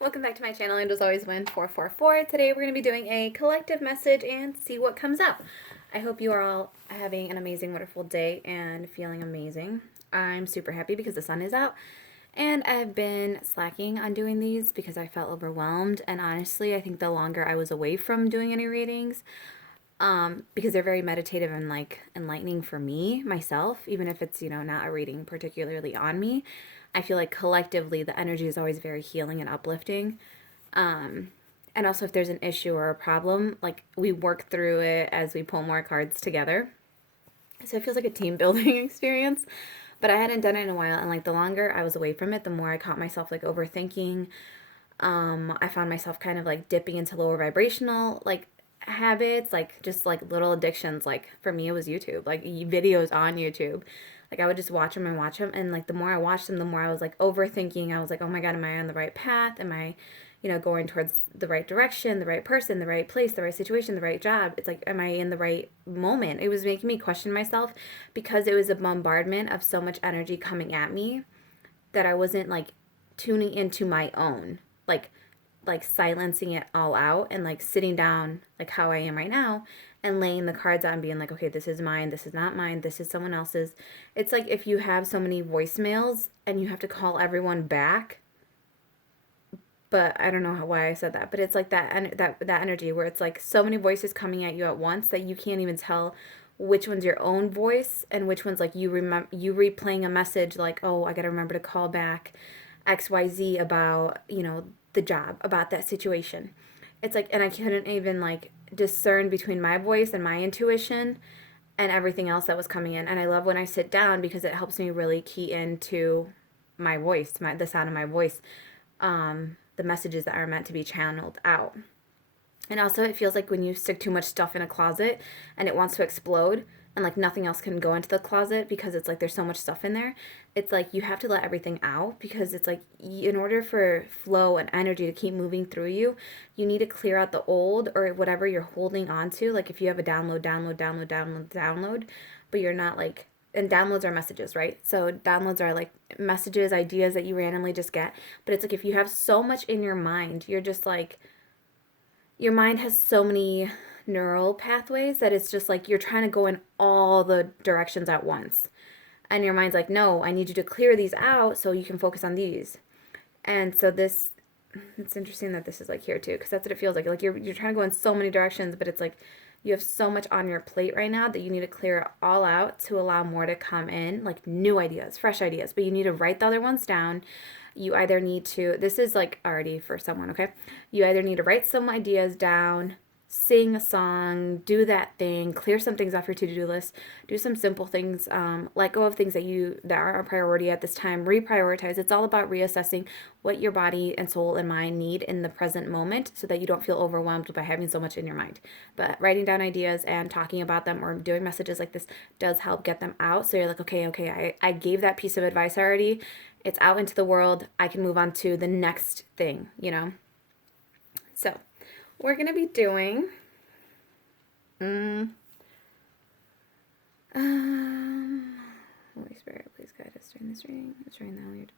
Welcome back to my channel, and as always, Win444. Today we're going to be doing a collective message and see what comes up. I hope you are all having an amazing, wonderful day and feeling amazing. I'm super happy because the sun is out, and I've been slacking on doing these because I felt overwhelmed, and honestly, I think the longer I was away from doing any readings, because they're very meditative and like enlightening for me, myself, even if it's, not a reading particularly on me. I feel like collectively the energy is always very healing and uplifting. And also, if there's an issue or a problem, like we work through it as we pull more cards together. So it feels like a team building experience. But I hadn't done it in a while, and like the longer I was away from it, the more I caught myself like overthinking. I found myself kind of like dipping into lower vibrational like habits, like just like little addictions. Like for me, it was YouTube, like videos on YouTube. Like I would just watch them, and like the more I watched them, the more I was like overthinking. I was like, oh my god, am I on the right path? Am I, going towards the right direction, the right person, the right place, the right situation, the right job? It's like, am I in the right moment? It was making me question myself because it was a bombardment of so much energy coming at me that I wasn't like tuning into my own, like silencing it all out and like sitting down like how I am right now and laying the cards out and being like, okay, this is mine, this is not mine, this is someone else's. It's like if you have so many voicemails and you have to call everyone back. But I don't know why I said that, but it's like that energy where it's like so many voices coming at you at once that you can't even tell which one's your own voice and which one's like you replaying a message like, oh, I got to remember to call back XYZ about, the job, about that situation. It's like, and I couldn't even like discern between my voice and my intuition and everything else that was coming in. And I love when I sit down because it helps me really key into my voice, the sound of my voice, the messages that are meant to be channeled out. And also, it feels like when you stick too much stuff in a closet and it wants to explode and like nothing else can go into the closet because it's like there's so much stuff in there. It's like you have to let everything out because it's like in order for flow and energy to keep moving through you, you need to clear out the old or whatever you're holding on to. Like if you have a download, but you're not like, and downloads are messages, right? So downloads are like messages, ideas that you randomly just get. But it's like if you have so much in your mind, you're just like, your mind has so many neural pathways that it's just like you're trying to go in all the directions at once. And your mind's like, no, I need you to clear these out so you can focus on these. And so it's interesting that this is like here too, because that's what it feels like. Like you're trying to go in so many directions, but it's like you have so much on your plate right now that you need to clear it all out to allow more to come in, like new ideas, fresh ideas. But you need to write the other ones down. You either need to, this is like already for someone, okay? You either need to write some ideas down, sing a song, do that thing, clear some things off your to-do list, do some simple things, let go of things that are a priority at this time, reprioritize. It's all about reassessing what your body and soul and mind need in the present moment so that you don't feel overwhelmed by having so much in your mind. But writing down ideas and talking about them or doing messages like this does help get them out. So you're like, okay, I gave that piece of advice already. It's out into the world. I can move on to the next thing. So we're going to be doing Holy Spirit, please guide us during this reading. During the Holy Divine.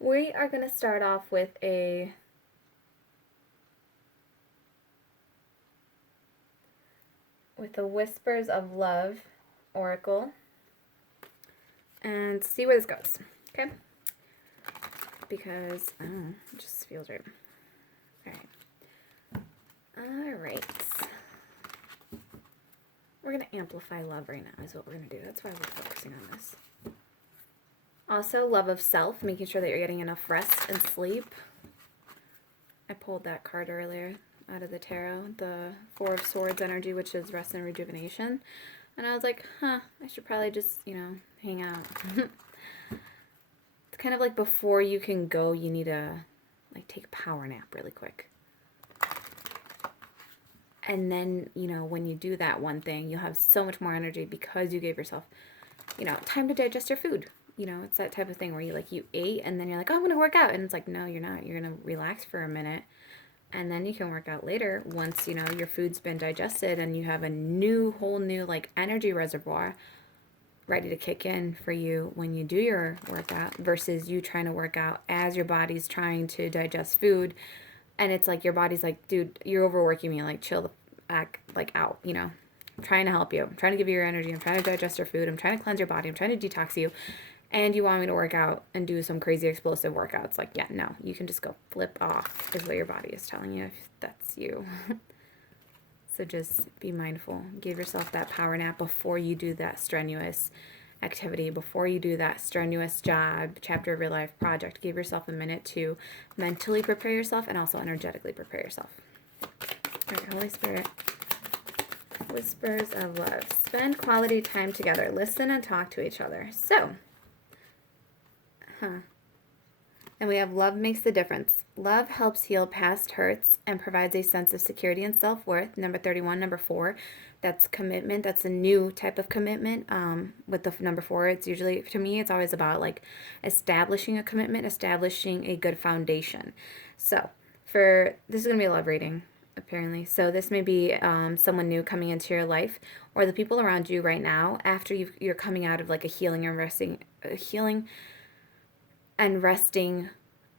We are going to start off with the Whispers of Love Oracle and see where this goes. Okay? Because it just feels right. Alright. We're going to amplify love right now is what we're going to do. That's why we're focusing on this. Also, love of self, making sure that you're getting enough rest and sleep. I pulled that card earlier out of the tarot, the Four of Swords energy, which is rest and rejuvenation. And I was like, I should probably just, hang out. It's kind of like before you can go, you need to like take a power nap really quick. And then, when you do that one thing, you'll have so much more energy because you gave yourself, time to digest your food. It's that type of thing where you ate and then you're like, oh, I'm going to work out. And it's like, no, you're not. You're going to relax for a minute. And then you can work out later once, your food's been digested and you have a whole new, like, energy reservoir ready to kick in for you when you do your workout versus you trying to work out as your body's trying to digest food. And it's like your body's like, dude, you're overworking me. Like, chill the back, like, out, you know. I'm trying to help you. I'm trying to give you your energy. I'm trying to digest your food. I'm trying to cleanse your body. I'm trying to detox you. And you want me to work out and do some crazy explosive workouts. Like, yeah, no, you can just go flip off is what your body is telling you if that's you. So just be mindful. Give yourself that power nap before you do that strenuous activity, before you do that strenuous job, chapter of your life project. Give yourself a minute to mentally prepare yourself and also energetically prepare yourself. All right, Holy Spirit, whispers of love. Spend quality time together. Listen and talk to each other. So, and we have love makes the difference. Love helps heal past hurts and provides a sense of security and self-worth. Number 31, number 4, that's commitment. That's a new type of commitment. With the number 4, it's usually, to me, it's always about like establishing a commitment, establishing a good foundation. So this is going to be a love reading, apparently. So this may be someone new coming into your life, or the people around you right now after you're coming out of like a healing and resting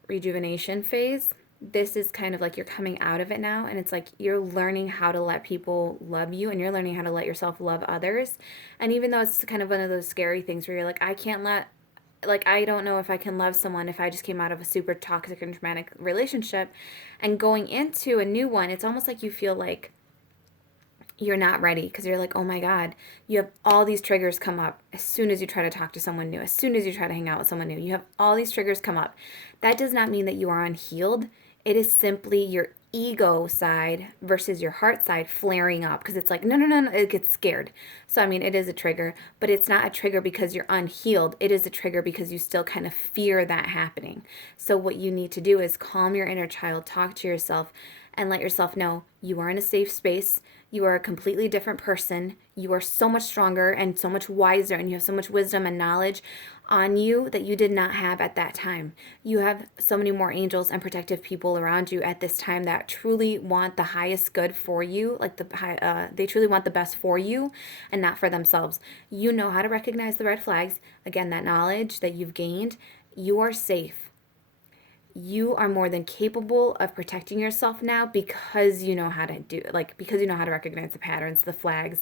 rejuvenation phase. This is kind of like you're coming out of it now, and it's like you're learning how to let people love you, and you're learning how to let yourself love others. And even though it's kind of one of those scary things where you're like, I don't know if I can love someone if I just came out of a super toxic and traumatic relationship, and going into a new one, it's almost like you feel like you're not ready because you're like, oh my God, you have all these triggers come up as soon as you try to talk to someone new, as soon as you try to hang out with someone new. You have all these triggers come up. That does not mean that you are unhealed. It is simply your ego side versus your heart side flaring up, because it's like, no, it gets scared. So, I mean, it is a trigger, but it's not a trigger because you're unhealed. It is a trigger because you still kind of fear that happening. So what you need to do is calm your inner child, talk to yourself, and let yourself know you are in a safe space. You are a completely different person. You are so much stronger and so much wiser, and you have so much wisdom and knowledge on you that you did not have at that time. You have so many more angels and protective people around you at this time that truly want the highest good for you. Like they truly want the best for you and not for themselves. You know how to recognize the red flags. Again, that knowledge that you've gained, you are safe. You are more than capable of protecting yourself now because you know how to because you know how to recognize the patterns, the flags,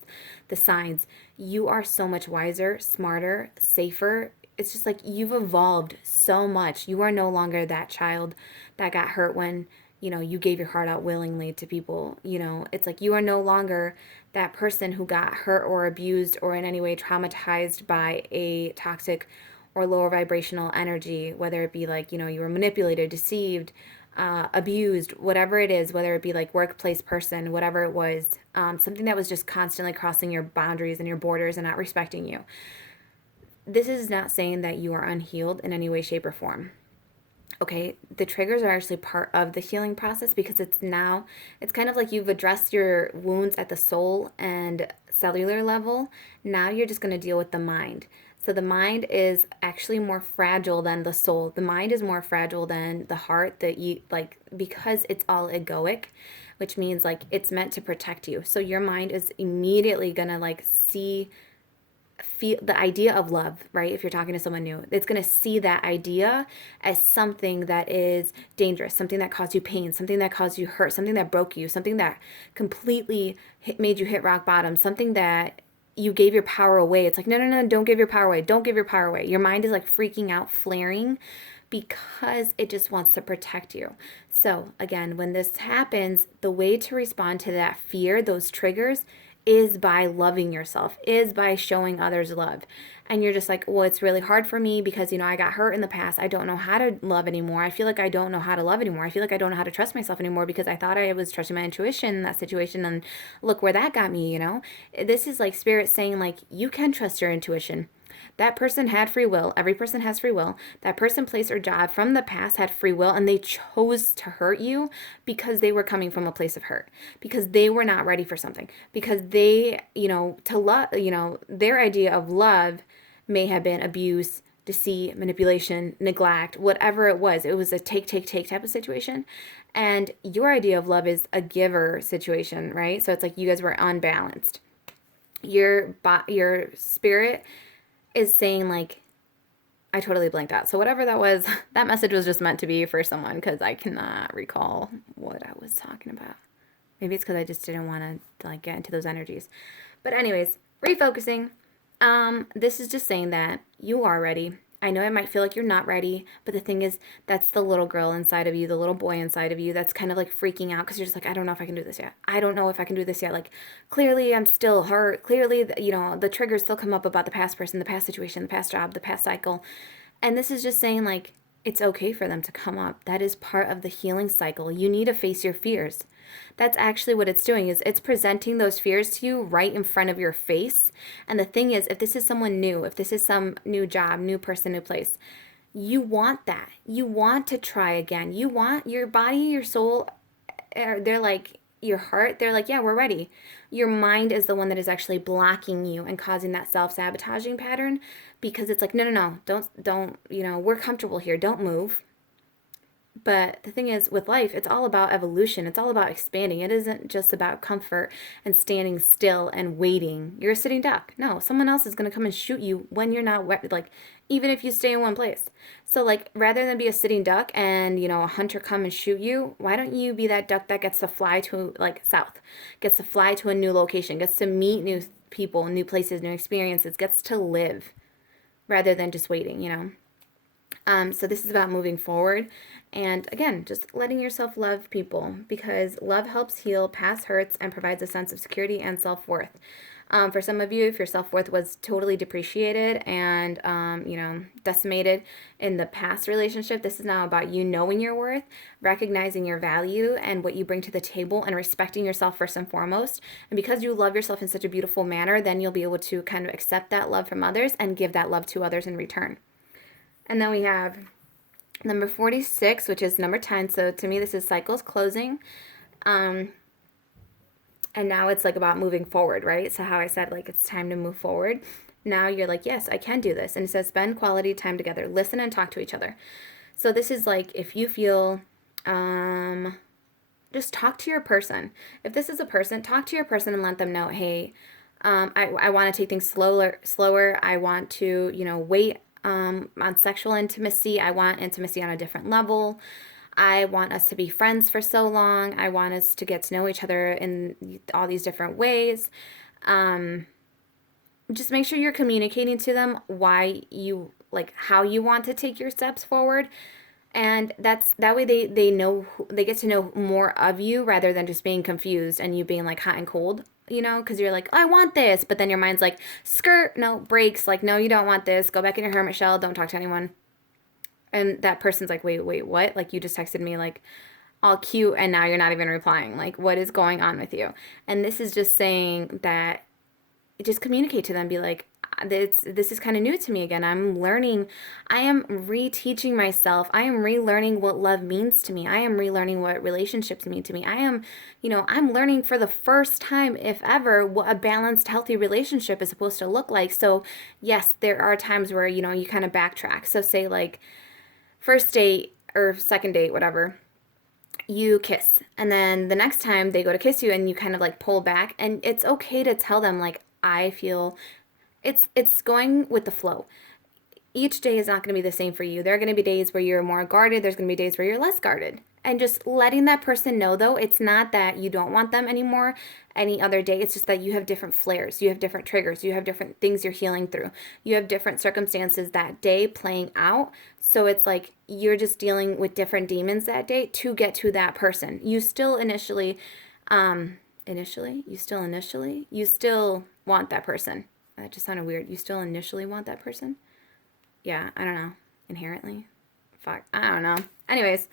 the signs. You are so much wiser, smarter, safer. It's just like you've evolved so much. You are no longer that child that got hurt when, you gave your heart out willingly to people. It's like you are no longer that person who got hurt or abused or in any way traumatized by a toxic or lower vibrational energy, whether it be like, you were manipulated, deceived, abused, whatever it is, whether it be like workplace person, whatever it was, something that was just constantly crossing your boundaries and your borders and not respecting you. This is not saying that you are unhealed in any way, shape, or form. Okay, the triggers are actually part of the healing process because it's kind of like you've addressed your wounds at the soul and cellular level. Now you're just going to deal with the mind. So the mind is actually more fragile than the soul. The mind is more fragile than the heart, because it's all egoic, which means like it's meant to protect you. So your mind is immediately going to feel the idea of love, right? If you're talking to someone new, it's going to see that idea as something that is dangerous, something that caused you pain, something that caused you hurt, something that broke you, something that completely made you hit rock bottom, something that you gave your power away. It's like, no, don't give your power away. Don't give your power away. Your mind is like freaking out, flaring, because it just wants to protect you. So again, when this happens, the way to respond to that fear, those triggers, is by loving yourself, is by showing others love. And you're just like, well, it's really hard for me because, I got hurt in the past. I don't know how to love anymore. I feel like I don't know how to love anymore. I feel like I don't know how to trust myself anymore because I thought I was trusting my intuition in that situation. And look where that got me, This is like spirit saying like, you can trust your intuition. That person had free will. Every person has free will. That person, place, or job from the past had free will, and they chose to hurt you because they were coming from a place of hurt, because they were not ready for something, because they, to love, their idea of love may have been abuse, deceit, manipulation, neglect, whatever it was. It was a take type of situation. And your idea of love is a giver situation, right? So it's like you guys were unbalanced. Your spirit is saying like, I totally blanked out. So whatever that was, that message was just meant to be for someone because I cannot recall what I was talking about. Maybe it's because I just didn't want to like get into those energies. But anyways, refocusing. This is just saying that you are ready. I know it might feel like you're not ready, but the thing is, that's the little girl inside of you, the little boy inside of you that's kind of like freaking out because you're just like, I don't know if I can do this yet. I don't know if I can do this yet. Like, clearly I'm still hurt. Clearly, you know, the triggers still come up about the past person, the past situation, the past job, the past cycle. And this is just saying, like, it's okay for them to come up. That is part of the healing cycle. You need to face your fears. That's actually what it's doing is it's presenting those fears to you right in front of your face. And the thing is, if this is someone new, if this is some new job, new person, new place, you want that. You want to try again. You want your body, your soul, they're like your heart, they're like, yeah, we're ready. Your mind is the one that is actually blocking you and causing that self-sabotaging pattern because it's like, no, no, no, don't, you know, we're comfortable here. Don't move. But the thing is, with life, it's all about evolution. It's all about expanding. It isn't just about comfort and standing still and waiting. You're a sitting duck. No, someone else is going to come and shoot you when you're not wet, like, even if you stay in one place. So, like, rather than be a sitting duck and, you know, a hunter come and shoot you, why don't you be that duck that gets to fly to, like, south, gets to fly to a new location, gets to meet new people, new places, new experiences, gets to live rather than just waiting, you know? So this is about moving forward. And again, just letting yourself love people because love helps heal past hurts and provides a sense of security and self-worth. For some of you, if your self-worth was totally depreciated and, you know, decimated in the past relationship, this is now about you knowing your worth, recognizing your value and what you bring to the table and respecting yourself first and foremost. And because you love yourself in such a beautiful manner, then you'll be able to kind of accept that love from others and give that love to others in return. And then we have number 46, which is number 10. So to me, this is cycles closing. And now it's like about moving forward, right? So how I said, like, it's time to move forward. Now you're like, yes, I can do this. And it says spend quality time together, listen and talk to each other. So this is like, if you feel, just talk to your person. If this is a person, talk to your person and let them know, hey, I want to take things slower. I want to, you know, wait on sexual intimacy. I want intimacy on a different level. I want us to be friends for so long. I want us to get to know each other in all these different ways. Just make sure you're communicating to them why you, like, how you want to take your steps forward. And that way they know, they get to know more of you rather than just being confused and you being like hot and cold, you know, because you're like, oh, I want this, but then your mind's like, skirt, no, breaks, like, no, you don't want this, go back in your hermit shell, don't talk to anyone. And that person's like, wait, what? Like, you just texted me like all cute and now you're not even replying. Like, what is going on with you? And this is just saying that, just communicate to them, be like, this is kind of new to me again. I'm learning. I am reteaching myself. I am relearning what love means to me. I am relearning what relationships mean to me. I am, you know, I'm learning for the first time, if ever, what a balanced, healthy relationship is supposed to look like. So yes, there are times where, you know, you kind of backtrack. So say like first date or second date, whatever, you kiss. And then the next time they go to kiss you and you kind of like pull back, and it's okay to tell them like, I feel it's going with the flow. Each day is not going to be the same for you. There are going to be days where you're more guarded. There's going to be days where you're less guarded. And just letting that person know, though, it's not that you don't want them anymore any other day. It's just that you have different flares. You have different triggers. You have different things you're healing through. You have different circumstances that day playing out. So it's like you're just dealing with different demons that day to get to that person. You still you still want that person. That just sounded weird. You still initially want that person? Yeah, I don't know. Inherently? Fuck, I don't know. Anyways,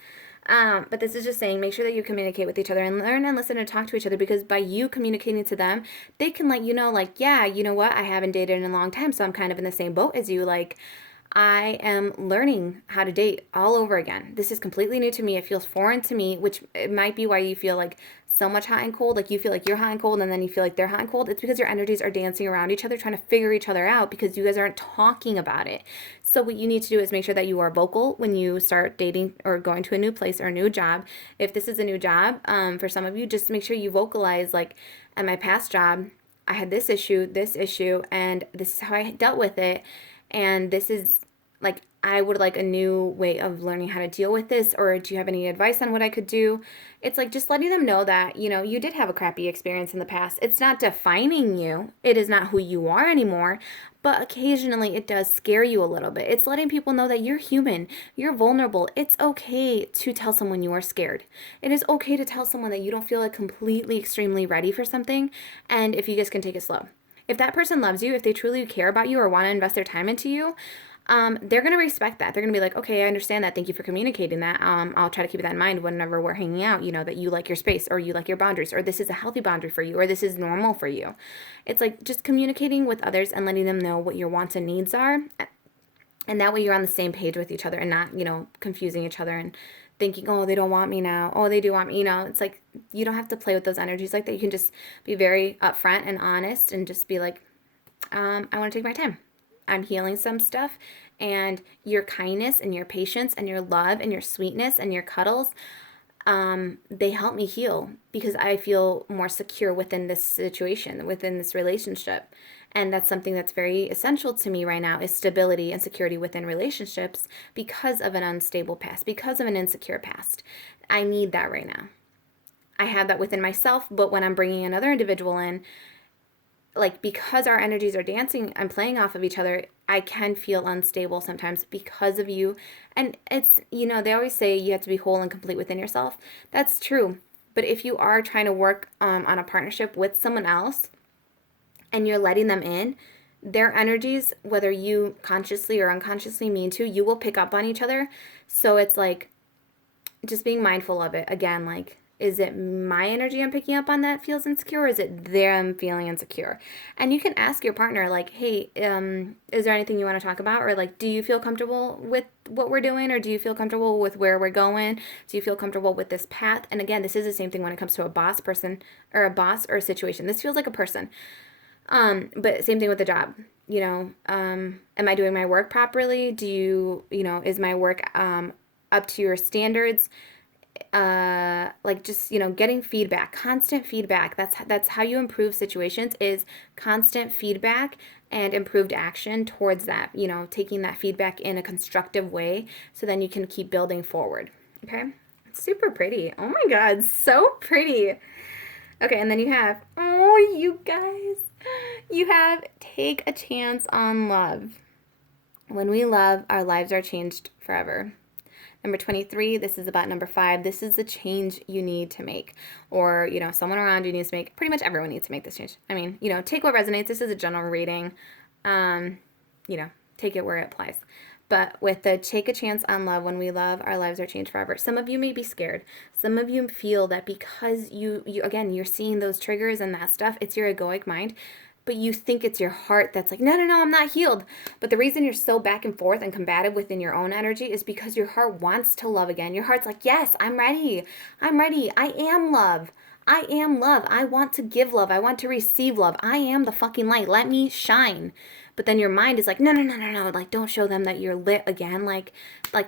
but this is just saying make sure that you communicate with each other and learn and listen and talk to each other, because by you communicating to them, they can let you know, like, yeah, you know what? I haven't dated in a long time, so I'm kind of in the same boat as you. Like, I am learning how to date all over again. This is completely new to me. It feels foreign to me, which it might be why you feel like so much hot and cold. Like you feel like you're hot and cold and then you feel like they're hot and cold. It's because your energies are dancing around each other, trying to figure each other out because you guys aren't talking about it. So what you need to do is make sure that you are vocal when you start dating or going to a new place or a new job. If this is a new job, for some of you, just make sure you vocalize, like, at my past job, I had this issue, and this is how I dealt with it. And this is like, I would like a new way of learning how to deal with this. Or do you have any advice on what I could do? It's like just letting them know that, you did have a crappy experience in the past. It's not defining you, it is not who you are anymore. But occasionally it does scare you a little bit. It's letting people know that you're human, you're vulnerable. It's okay to tell someone you are scared. It is okay to tell someone that you don't feel like completely, extremely ready for something. And if you guys can take it slow. If that person loves you, if they truly care about you or want to invest their time into you, they're going to respect that. They're going to be like, okay, I understand that. Thank you for communicating that. I'll try to keep that in mind whenever we're hanging out, that you like your space, or you like your boundaries, or this is a healthy boundary for you, or this is normal for you. It's like just communicating with others and letting them know what your wants and needs are. And that way you're on the same page with each other and not, confusing each other and thinking, oh, they don't want me now. Oh, they do want me. It's like, you don't have to play with those energies like that. You can just be very upfront and honest and just be like, I want to take my time. I'm healing some stuff, and your kindness and your patience and your love and your sweetness and your cuddles, they help me heal because I feel more secure within this situation, within this relationship. And that's something that's very essential to me right now, is stability and security within relationships because of an unstable past, because of an insecure past. I need that right now. I have that within myself, but when I'm bringing another individual in, like, because our energies are dancing and playing off of each other, I can feel unstable sometimes because of you. And it's, they always say you have to be whole and complete within yourself. That's true. But if you are trying to work on a partnership with someone else and you're letting them in, their energies, whether you consciously or unconsciously mean to, you will pick up on each other. So it's like just being mindful of it. Again, like, is it my energy I'm picking up on that feels insecure, or is it them feeling insecure? And you can ask your partner, like, hey, is there anything you want to talk about? Or like, do you feel comfortable with what we're doing? Or do you feel comfortable with where we're going? Do you feel comfortable with this path? And again, this is the same thing when it comes to a boss person or a boss or a situation. This feels like a person. But same thing with the job. Am I doing my work properly? Is my work up to your standards? Like, just getting feedback, constant feedback. That's how you improve situations, is constant feedback and improved action towards that, taking that feedback in a constructive way, so then you can keep building forward. Okay, it's super pretty. Oh my god, so pretty. Okay, and then you have, oh, you guys, you have take a chance on love. When we love, our lives are changed forever. Number 23, this is about number 5. This is the change you need to make. Or, someone around you needs to make. Pretty much everyone needs to make this change. I mean, take what resonates. This is a general reading. Take it where it applies. But with the take a chance on love, when we love, our lives are changed forever. Some of you may be scared. Some of you feel that because you again, you're seeing those triggers and that stuff, it's your egoic mind. But you think it's your heart that's like, no, I'm not healed. But the reason you're so back and forth and combative within your own energy is because your heart wants to love again. Your heart's like, yes, I'm ready. I'm ready. I am love. I am love. I want to give love. I want to receive love. I am the fucking light. Let me shine. But then your mind is like, no. Like, don't show them that you're lit again. Like,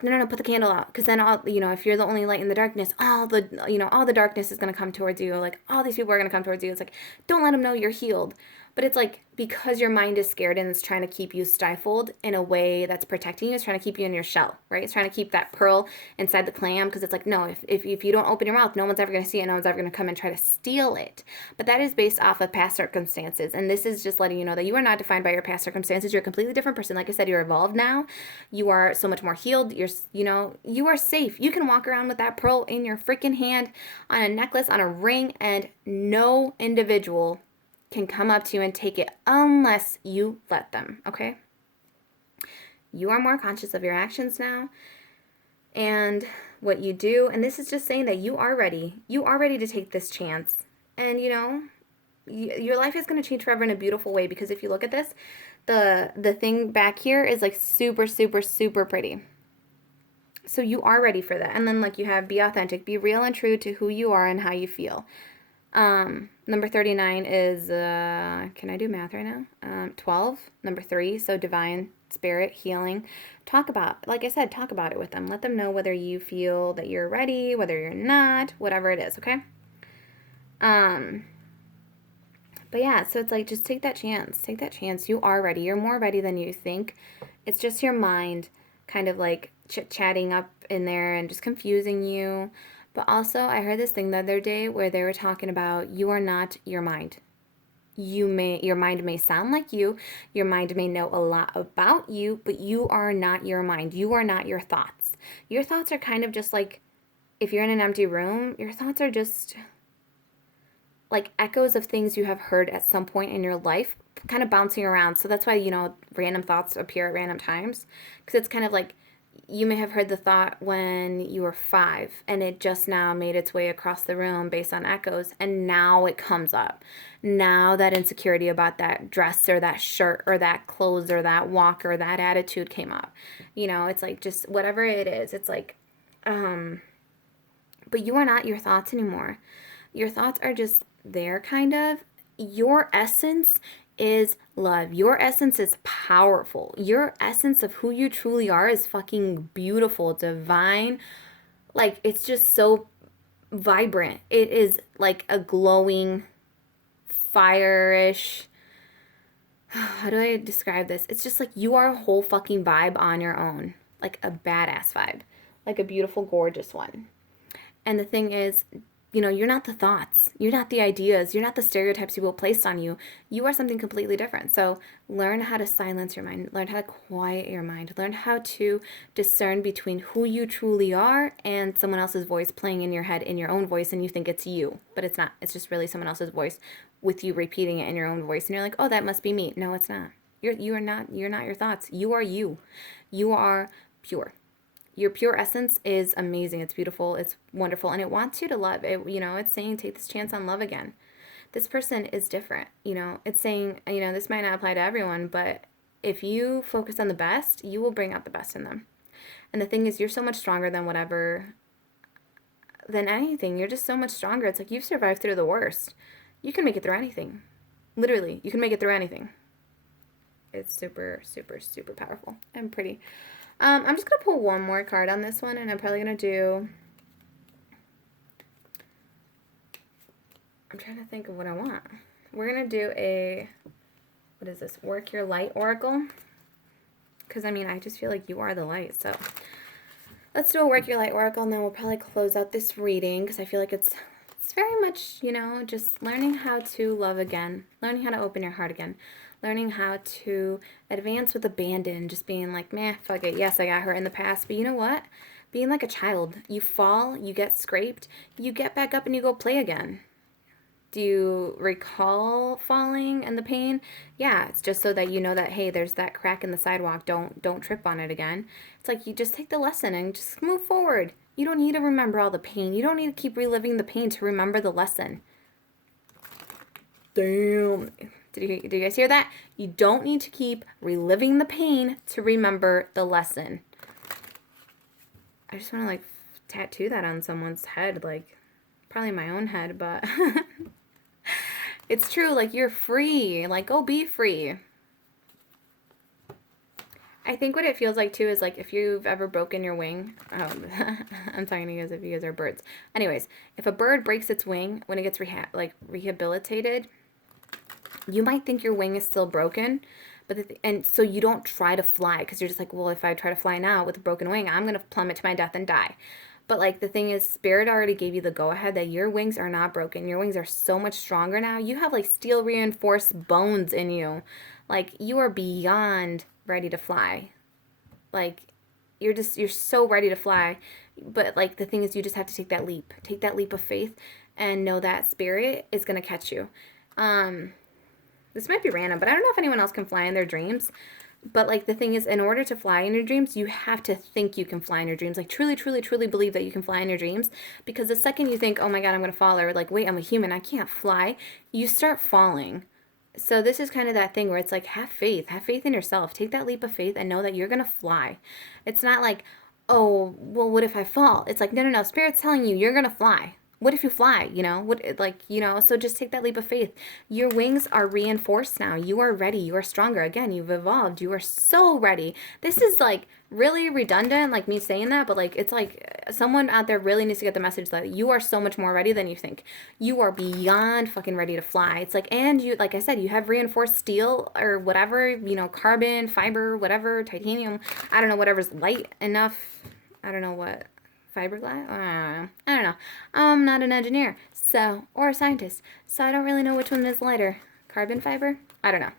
no, put the candle out. Because then if you're the only light in the darkness, all the darkness is going to come towards you. Like, all these people are going to come towards you. It's like, don't let them know you're healed. But it's like, because your mind is scared and it's trying to keep you stifled in a way that's protecting you, it's trying to keep you in your shell, right? It's trying to keep that pearl inside the clam, because it's like, no, if you don't open your mouth, no one's ever going to see it. No one's ever going to come and try to steal it. But that is based off of past circumstances. And this is just letting you know that you are not defined by your past circumstances. You're a completely different person. Like I said, you're evolved now. You are so much more healed. You are safe. You can walk around with that pearl in your freaking hand, on a necklace, on a ring, and no individual can come up to you and take it unless you let them, okay? You are more conscious of your actions now and what you do. And this is just saying that you are ready. You are ready to take this chance. And, your life is going to change forever in a beautiful way, because if you look at this, the thing back here is like super, super, super pretty. So you are ready for that. And then, like, you have be authentic, be real and true to who you are and how you feel. Number 39 is, can I do math right now? 12, number 3. So divine, spirit, healing. Like I said, talk about it with them. Let them know whether you feel that you're ready, whether you're not, whatever it is. Okay. But yeah, so it's like, just take that chance. Take that chance. You are ready. You're more ready than you think. It's just your mind kind of like chit-chatting up in there and just confusing you. But also, I heard this thing the other day where they were talking about you are not your mind. Your mind may sound like you, your mind may know a lot about you, but you are not your mind. You are not your thoughts. Your thoughts are kind of just like, if you're in an empty room, your thoughts are just like echoes of things you have heard at some point in your life, kind of bouncing around. So that's why, random thoughts appear at random times, because it's kind of like you may have heard the thought when you were 5 and it just now made its way across the room based on echoes, and now it comes up. Now that insecurity about that dress or that shirt or that clothes or that walk or that attitude came up. It's like, just whatever it is, it's like, but you are not your thoughts anymore. Your thoughts are just there, kind of. Your essence is love. Your essence is powerful. Your essence of who you truly are is fucking beautiful, divine. Like, it's just so vibrant. It is like a glowing, fire-ish. How do I describe this? It's just like you are a whole fucking vibe on your own. Like a badass vibe. Like a beautiful, gorgeous one. And the thing is, you're not the thoughts. You're not the ideas. You're not the stereotypes people placed on you. You are something completely different. So learn how to silence your mind. Learn how to quiet your mind. Learn how to discern between who you truly are and someone else's voice playing in your head in your own voice, and you think it's you. But it's not. It's just really someone else's voice with you repeating it in your own voice. And you're like, oh, that must be me. No, it's not. You're not your thoughts. You are you. You are pure. Your pure essence is amazing. It's beautiful. It's wonderful. And it wants you to love. It's saying, take this chance on love again. This person is different. It's saying, this might not apply to everyone, but if you focus on the best, you will bring out the best in them. And the thing is, you're so much stronger than anything. You're just so much stronger. It's like, you've survived through the worst. You can make it through anything. Literally, you can make it through anything. It's super, super, super powerful and pretty. I'm just going to pull one more card on this one, and I'm probably going to do... I'm trying to think of what I want. We're going to do a... What is this? Work Your Light Oracle. Because, I just feel like you are the light, so... Let's do a Work Your Light Oracle, and then we'll probably close out this reading, because I feel like it's very much, just learning how to love again. Learning how to open your heart again. Learning how to advance with abandon, just being like, meh, fuck it. Yes, I got hurt in the past, but you know what? Being like a child. You fall, you get scraped, you get back up and you go play again. Do you recall falling and the pain? Yeah, it's just so that you know that, hey, there's that crack in the sidewalk. Don't trip on it again. It's like, you just take the lesson and just move forward. You don't need to remember all the pain. You don't need to keep reliving the pain to remember the lesson. Damn. Did you guys hear that? You don't need to keep reliving the pain to remember the lesson. I just want to, like, tattoo that on someone's head, like, probably my own head, but it's true. Like, you're free. Like, go be free. I think what it feels like, too, is, like, if you've ever broken your wing. I'm talking to you guys if you guys are birds. Anyways, if a bird breaks its wing when it gets rehabilitated, you might think your wing is still broken, and so you don't try to fly, because you're just like, well, if I try to fly now with a broken wing, I'm going to plummet to my death and die. But, like, the thing is, Spirit already gave you the go-ahead that your wings are not broken. Your wings are so much stronger now. You have, like, steel-reinforced bones in you. Like, you are beyond ready to fly. Like, you're so ready to fly. But, like, the thing is, you just have to take that leap. Take that leap of faith and know that Spirit is going to catch you. This might be random, but I don't know if anyone else can fly in their dreams. But, like, the thing is, in order to fly in your dreams, you have to think you can fly in your dreams. Like, truly, truly, truly believe that you can fly in your dreams. Because the second you think, oh my God, I'm going to fall, or like, wait, I'm a human, I can't fly, you start falling. So this is kind of that thing where it's like, have faith in yourself. Take that leap of faith and know that you're going to fly. It's not like, oh, well, what if I fall? It's like, no, Spirit's telling you, you're going to fly. what if you fly, so just take that leap of faith. Your wings are reinforced now. You are ready. You are stronger. Again, you've evolved. You are so ready. This is like really redundant, like me saying that, but like it's like someone out there really needs to get the message that you are so much more ready than you think. You are beyond fucking ready to fly. It's like, and you, like I said, you have reinforced steel or whatever, carbon, fiber, whatever, titanium, I don't know, whatever's light enough. I don't know what. Fiberglass? I don't know. I'm not an engineer, or a scientist, so I don't really know which one is lighter. Carbon fiber? I don't know.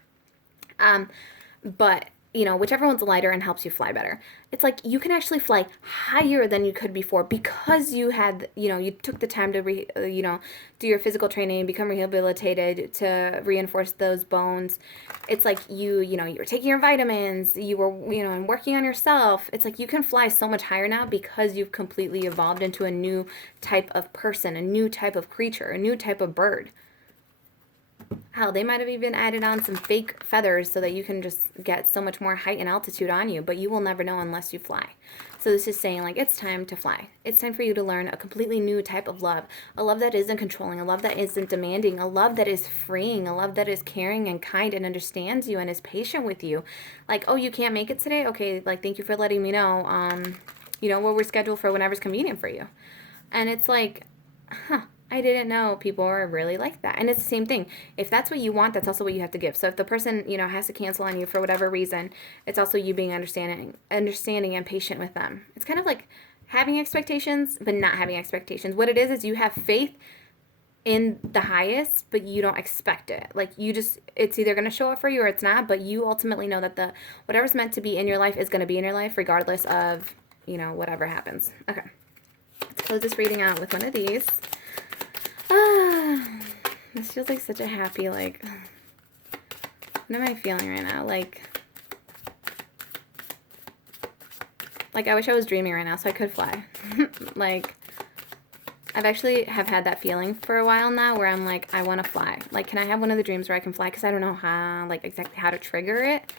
But whichever one's lighter and helps you fly better. It's like you can actually fly higher than you could before because you had, you took the time to, do your physical training, become rehabilitated to reinforce those bones. It's like you were taking your vitamins, you were, and working on yourself. It's like you can fly so much higher now because you've completely evolved into a new type of person, a new type of creature, a new type of bird. Hell, they might have even added on some fake feathers so that you can just get so much more height and altitude on you, but you will never know unless you fly. So this is saying, like, it's time to fly. It's time for you to learn a completely new type of love. A love that isn't controlling, a love that isn't demanding, a love that is freeing, a love that is caring and kind and understands you and is patient with you. Like, oh, you can't make it today? Okay, like, thank you for letting me know. What we're scheduled for whenever's convenient for you. And it's like, I didn't know people are really like that. And it's the same thing. If that's what you want, that's also what you have to give. So if the person, has to cancel on you for whatever reason, it's also you being understanding and patient with them. It's kind of like having expectations, but not having expectations. What it is you have faith in the highest, but you don't expect it. Like it's either going to show up for you or it's not, but you ultimately know that whatever's meant to be in your life is going to be in your life regardless of, whatever happens. Okay. Let's close this reading out with one of these. This feels like such a happy, what am I feeling right now? Like I wish I was dreaming right now so I could fly. I've actually have had that feeling for a while now where I'm like, I want to fly. Like, can I have one of the dreams where I can fly? Because I don't know how, exactly how to trigger it.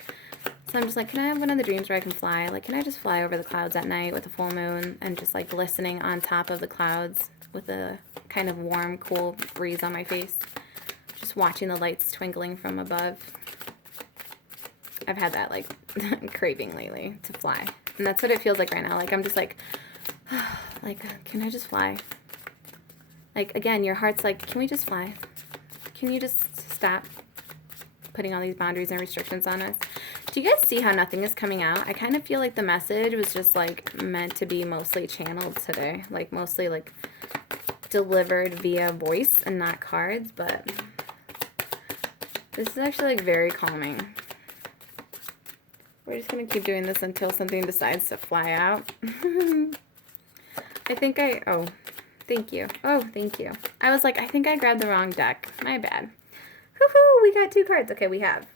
So I'm just like, can I have one of the dreams where I can fly? Like, can I just fly over the clouds at night with a full moon and just, glistening on top of the clouds with a kind of warm, cool breeze on my face? Just watching the lights twinkling from above. I've had that, craving lately to fly. And that's what it feels like right now. I'm just can I just fly? Again, your heart's like, can we just fly? Can you just stop putting all these boundaries and restrictions on us? Do you guys see how nothing is coming out? I kind of feel like the message was just, meant to be mostly channeled today. Mostly, delivered via voice and not cards, but this is actually, very calming. We're just going to keep doing this until something decides to fly out. Oh, thank you. Oh, thank you. I was like, I think I grabbed the wrong deck. My bad. Woohoo, we got 2 cards. Okay, we have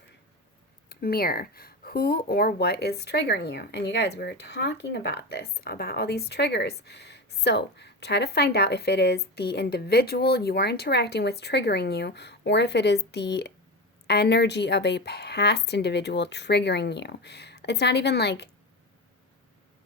Mirror. Who or what is triggering you? And you guys, we were talking about this, about all these triggers. So try to find out if it is the individual you are interacting with triggering you, or if it is the energy of a past individual triggering you. It's not even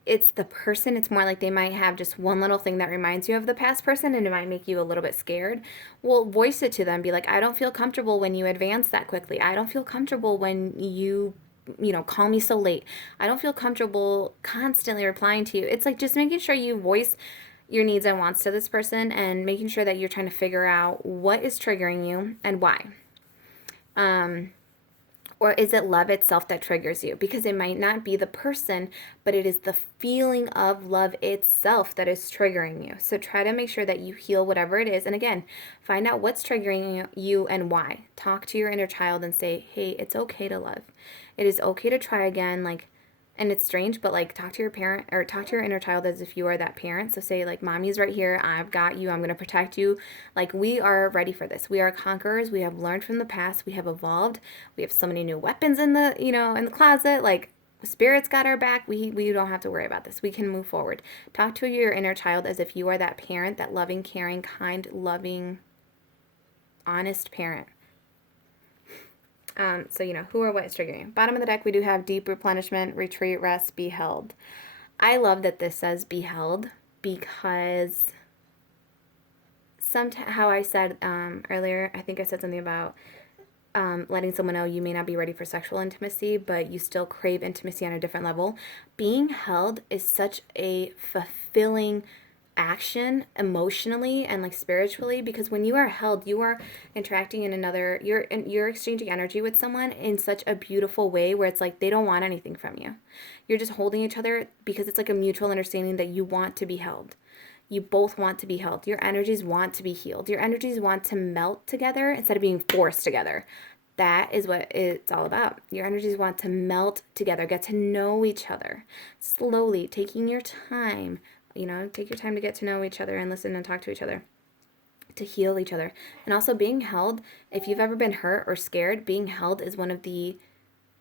it's the person. It's more like they might have just one little thing that reminds you of the past person and it might make you a little bit scared. Well, voice it to them. Be like, I don't feel comfortable when you advance that quickly. I don't feel comfortable when you call me so late. I don't feel comfortable constantly replying to you. It's just making sure you voice your needs and wants to this person and making sure that you're trying to figure out what is triggering you and why. Or is it love itself that triggers you? Because it might not be the person, but it is the feeling of love itself that is triggering you. So try to make sure that you heal whatever it is. And again, find out what's triggering you and why. Talk to your inner child and say, hey, it's okay to love. It is okay to try again. And it's strange, but talk to your parent or talk to your inner child as if you are that parent. So say mommy's right here. I've got you. I'm going to protect you. We are ready for this. We are conquerors. We have learned from the past. We have evolved. We have so many new weapons in the, in the closet. Spirit's got our back. We don't have to worry about this. We can move forward. Talk to your inner child as if you are that parent, that loving, caring, kind, loving, honest parent. So, who or what is triggering. Bottom of the deck, we do have deep replenishment, retreat, rest, be held. I love that this says be held because how I said earlier, I think I said something about letting someone know you may not be ready for sexual intimacy, but you still crave intimacy on a different level. Being held is such a fulfilling action emotionally and like spiritually, because when you are held, you are interacting in another, you're exchanging energy with someone in such a beautiful way where it's like they don't want anything from you. You're just holding each other because it's like a mutual understanding that you want to be held. You both want to be held. Your energies want to be healed. Your energies want to melt together instead of being forced together. That is what it's all about. Your energies want to melt together, get to know each other slowly, taking your time. Take your time to get to know each other and listen and talk to each other, to heal each other. And also being held, if you've ever been hurt or scared, being held is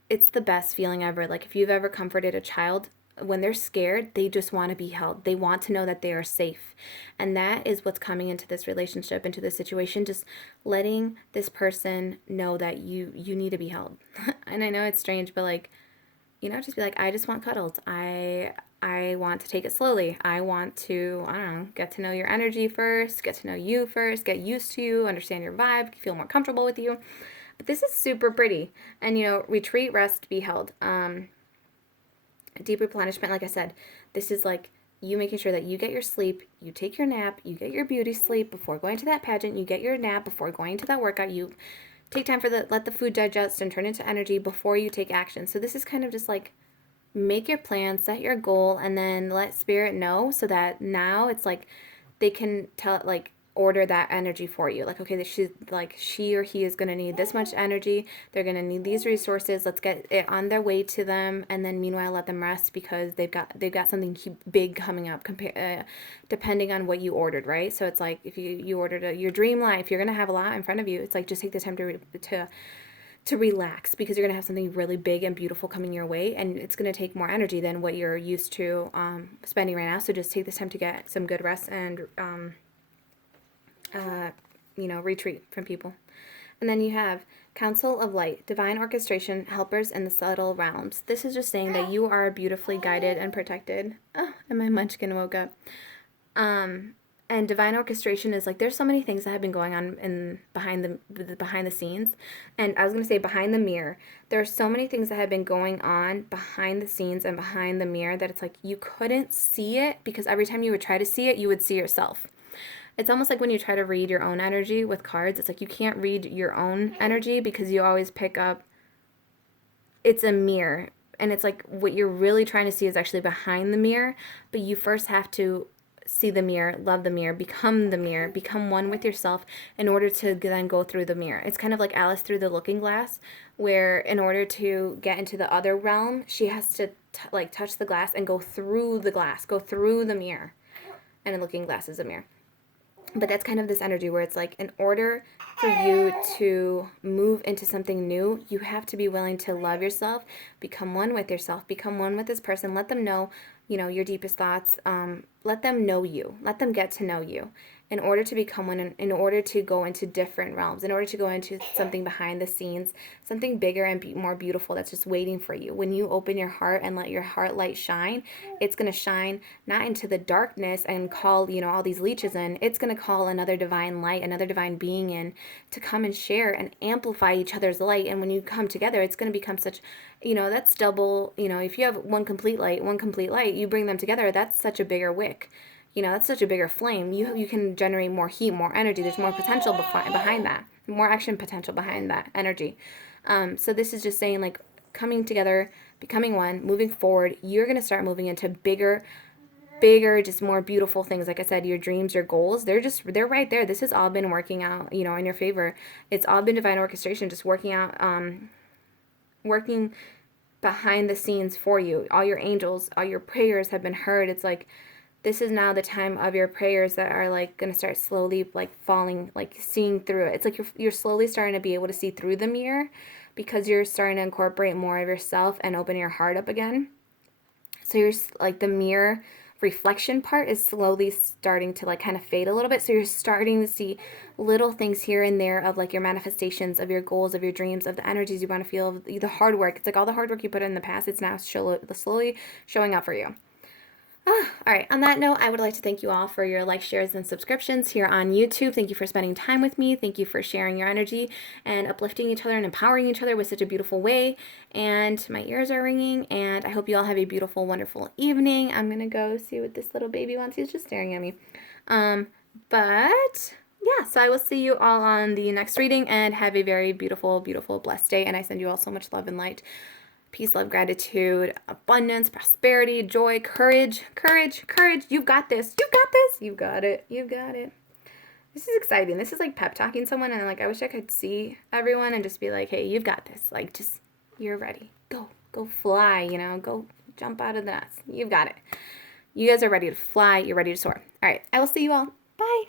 it's the best feeling ever. Like if you've ever comforted a child, when they're scared, they just want to be held. They want to know that they are safe. And that is what's coming into this relationship, into this situation, just letting this person know that you need to be held. And I know it's strange, but like, just be like, I just want cuddles. I want to take it slowly. I want to, I don't know, get to know your energy first, get to know you first, get used to you, understand your vibe, feel more comfortable with you. But this is super pretty. And, retreat, rest, be held. Deep replenishment, like I said, this is like you making sure that you get your sleep, you take your nap, you get your beauty sleep before going to that pageant, you get your nap before going to that workout, you take time let the food digest and turn into energy before you take action. So this is kind of just like make your plan, set your goal, and then let spirit know so that now it's like they can order that energy for you. Like, okay, she or he is going to need this much energy. They're going to need these resources. Let's get it on their way to them. And then meanwhile, let them rest because they've got something big coming up depending on what you ordered, right? So it's like if you ordered your dream life, you're going to have a lot in front of you. It's like just take the time to relax because you're going to have something really big and beautiful coming your way, and it's going to take more energy than what you're used to spending right now. So just take this time to get some good rest and retreat from people. And then you have Council of Light, Divine Orchestration, Helpers in the Subtle Realms. This is just saying that you are beautifully guided and protected. Oh, and my munchkin woke up. And divine orchestration is like there's so many things that have been going on behind the scenes. And I was going to say behind the mirror. There are so many things that have been going on behind the scenes and behind the mirror that it's like you couldn't see it because every time you would try to see it, you would see yourself. It's almost like when you try to read your own energy with cards, it's like you can't read your own energy because you always pick up, it's a mirror. And it's like what you're really trying to see is actually behind the mirror, but you first have to see the mirror, love the mirror, become one with yourself in order to then go through the mirror. It's kind of like Alice through the looking glass, where in order to get into the other realm, she has to touch the glass and go through the glass, go through the mirror. And a looking glass is a mirror. But that's kind of this energy where it's like in order for you to move into something new, you have to be willing to love yourself, become one with yourself, become one with this person. Let them know, your deepest thoughts. Let them know you. Let them get to know you in order to become one, in order to go into different realms, in order to go into something behind the scenes, something bigger and more beautiful that's just waiting for you. When you open your heart and let your heart light shine, it's going to shine not into the darkness and call, all these leeches in. It's going to call another divine light, another divine being in to come and share and amplify each other's light. And when you come together, it's going to become such, that's double, if you have one complete light, you bring them together, that's such a bigger wick. That's such a bigger flame. You can generate more heat, more energy. There's more potential behind that, more action potential behind that energy. So this is just saying like coming together, becoming one, moving forward. You're going to start moving into bigger, just more beautiful things. Like I said, your dreams, your goals, they're right there. This has all been working out, in your favor. It's all been divine orchestration, just working out, working behind the scenes for you. All your angels, all your prayers have been heard. It's like, this is now the time of your prayers that are like going to start slowly like falling, like seeing through it. It's like you're slowly starting to be able to see through the mirror because you're starting to incorporate more of yourself and open your heart up again. So you're like the mirror reflection part is slowly starting to like kind of fade a little bit. So you're starting to see little things here and there of like your manifestations of your goals, of your dreams, of the energies you want to feel, of the hard work. It's like all the hard work you put in the past, it's now slowly showing up for you. All right. On that note, I would like to thank you all for your likes, shares, and subscriptions here on YouTube. Thank you for spending time with me. Thank you for sharing your energy and uplifting each other and empowering each other with such a beautiful way. And my ears are ringing, and I hope you all have a beautiful, wonderful evening. I'm going to go see what this little baby wants. He's just staring at me. But yeah, so I will see you all on the next reading, and have a very beautiful, beautiful, blessed day. And I send you all so much love and light. Peace, love, gratitude, abundance, prosperity, joy, courage, courage, courage. You've got this. You've got this. You got it. You got it. This is exciting. This is like pep talking someone, and like I wish I could see everyone and just be like, hey, you've got this. Like, just, you're ready. Go fly, go jump out of the nest. You've got it. You guys are ready to fly. You're ready to soar. All right. I will see you all. Bye.